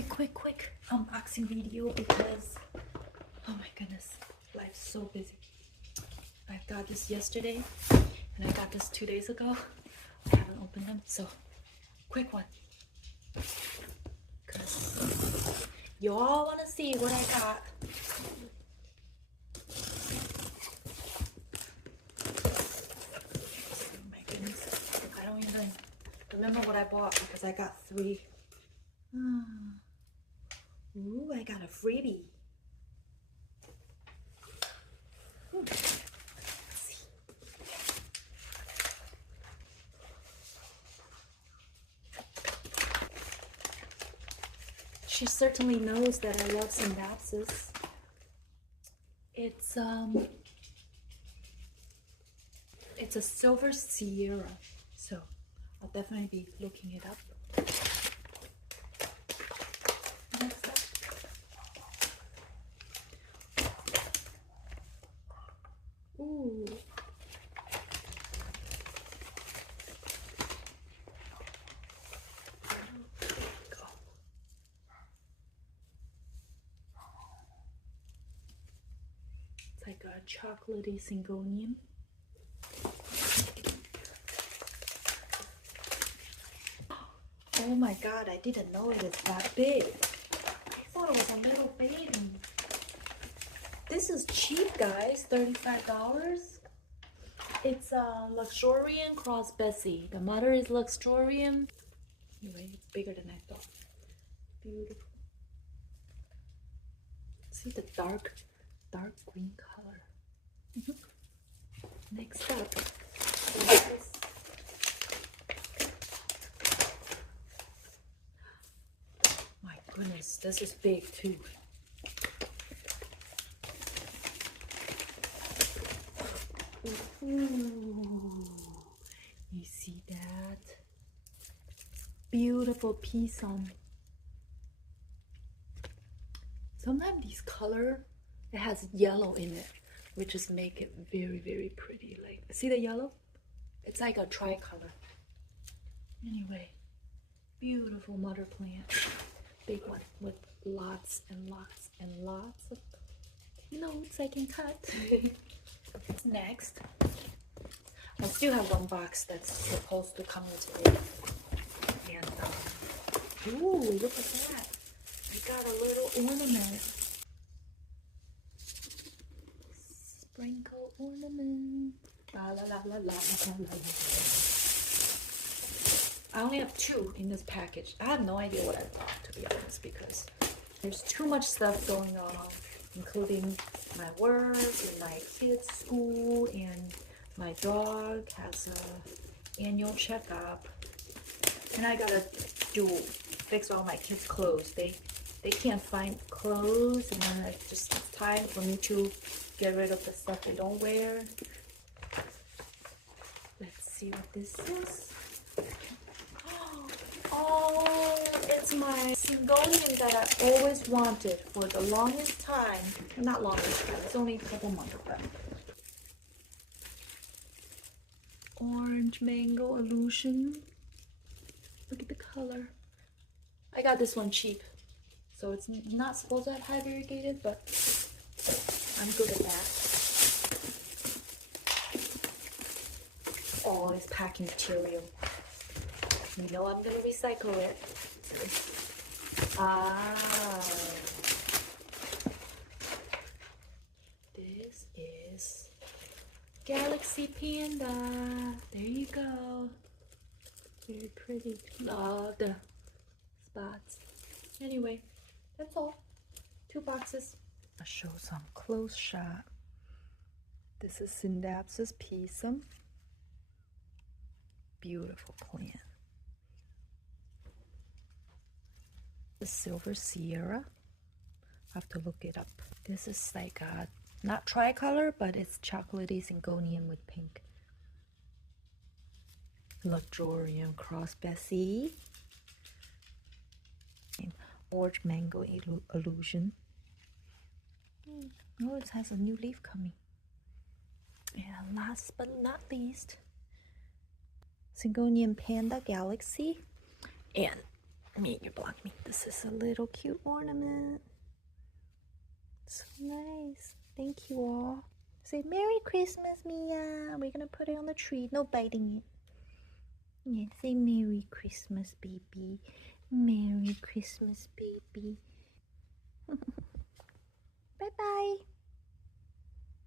quick unboxing video because oh my goodness, life's so busy. I got this yesterday and I got this 2 days ago. I haven't opened them, so quick one. Cause you all want to see what I got. Oh my goodness, I don't even remember what I bought because I got 3. Ooh, I got a freebie. Let's see. She certainly knows that I love synapses. It's a silver Sierra, so I'll definitely be looking it up. Next up. Ooh. It's like a chocolatey syngonium. Oh my god, I didn't know it is that big. I thought it was a little baby. This is cheap, guys, $35. It's a Luxurian Cross Bessie. The mother is Luxurian. Anyway, it's bigger than I thought. Beautiful. See the dark green color. Next up is this. My goodness, this is big too. Ooh, you see that? Beautiful Pisum. Sometimes these color, it has yellow in it, which just make it very, very pretty. Like, see the yellow? It's like a tricolor. Anyway, beautiful mother plant. Big one with lots and lots and lots of notes I can cut. Next, I still have one box that's supposed to come with it. And ooh, look at that! I got a little ornament. Sprinkle ornament. La la la la la la la. I only have 2 in this package. I have no idea what I bought, to be honest, because there's too much stuff going on, including my work and my kids' school, and my dog has a annual checkup, and I gotta fix all my kids' clothes. They can't find clothes, and then it's just time for me to get rid of the stuff they don't wear. Let's see what this is. Oh, it's my syngonium that I always wanted for the longest time. Not longest time, it's only a couple months, but orange mango illusion. Look at the color. I got this one cheap, so it's not supposed to have high variegated, but I'm good at that. Oh, it's packing material. You know I'm gonna recycle it. This is Galaxy Panda. There you go. Very pretty. Love the spots. Anyway, that's all. 2 boxes. I'll show some close shot. This is Synapses Pisum. Beautiful plant. The silver Sierra. I have to look it up. This is like a not tricolor, but it's chocolatey syngonium with pink. Luxurian Cross Bessie. Orange mango illusion. Oh, it has a new leaf coming. And last but not least, Syngonium Panda Galaxy. And Me, you blocked me. This is a little cute ornament. So nice. Thank you all. Say Merry Christmas, Mia. We're gonna put it on the tree. No biting it. Yeah, say Merry Christmas, baby. Merry Christmas, baby. Bye-bye.